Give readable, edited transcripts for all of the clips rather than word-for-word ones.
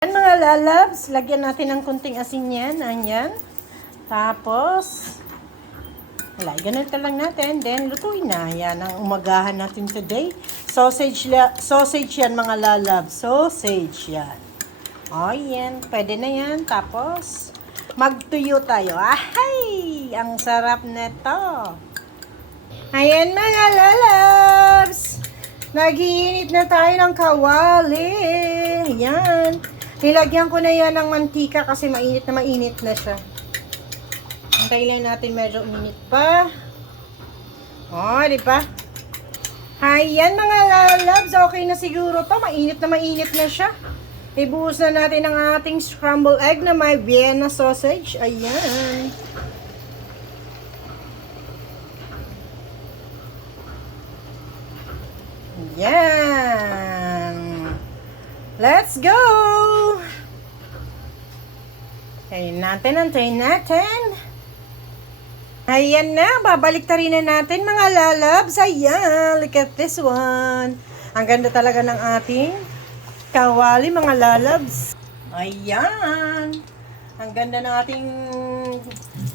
Yan mga lalabs, lagyan natin ng kunting asin yan. Ayan. Tapos, wala, ganito lang natin. Then, lutuin na. Yan ang umagahan natin today. Sausage yan mga lalabs. Sausage yan. O, yan. Pwede na yan. Tapos, magtuyo tayo. Ahay! Ang sarap nito. Ayan mga lalabs. Nagiinit na tayo ng kawali. Ayan. Nilagyan ko na yan ng mantika kasi mainit na siya. Antayin lang natin medyo uminit pa. Oh, di ba? Ayan mga lalabs, okay na siguro to. Mainit na siya. Ibuhos na natin ang ating scrambled egg na may Vienna sausage. Ayan. Ayan. Let's go! Antayin natin. Ayan na, babalik ta rin na natin mga lalabs. Ayan, look at this one. Ang ganda talaga ng ating kawali mga lalabs. Ayan. Ang ganda ng ating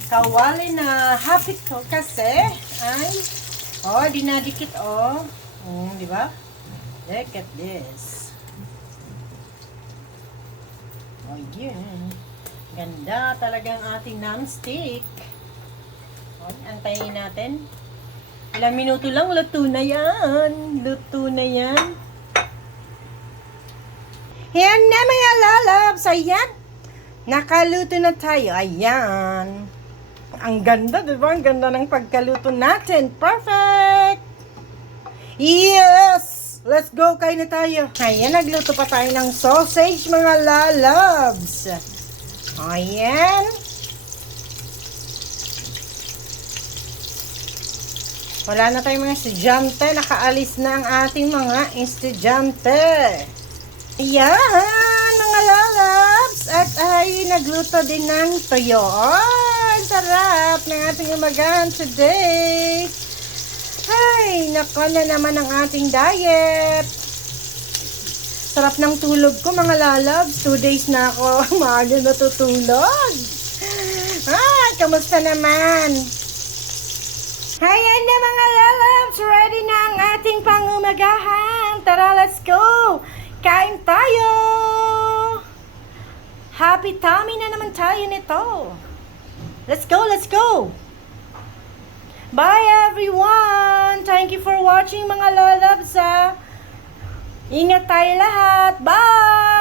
kawali na hapit ko kasi ay, oh, dinadikit, oh. Di ba? Look at this. Oh, yun. Ganda talaga ang ating non-stick. Oh, antayin natin. Ilang minuto lang, luto na yan. Luto na yan. Yan na mga lalabs. Ayan. Nakaluto na tayo. Ayan. Ang ganda, diba? Ang ganda ng pagkaluto natin. Perfect! Yes! Let's go, kain na tayo. Ayan, nagluto pa tayo ng sausage, mga lalabs. Ayan. Wala na tayong mga estudyante. Nakaalis na ang ating mga estudyante. Ayan, mga lalabs. At ay, nagluto din ng toyo. Oh, ang sarap ng ating umagahan today. Ay, nako na naman ang ating diet. Sarap ng tulog ko mga lalabs. 2 days na ako maaga natutulog. Kamusta naman? Ayan na mga lalabs. Ready na ang ating pangumagahan. Tara, let's go. Kain tayo. Happy tummy na naman tayo nito. Let's go, let's go. Bye everyone! Thank you for watching mga lalabs. Ingat tayo lahat. Bye!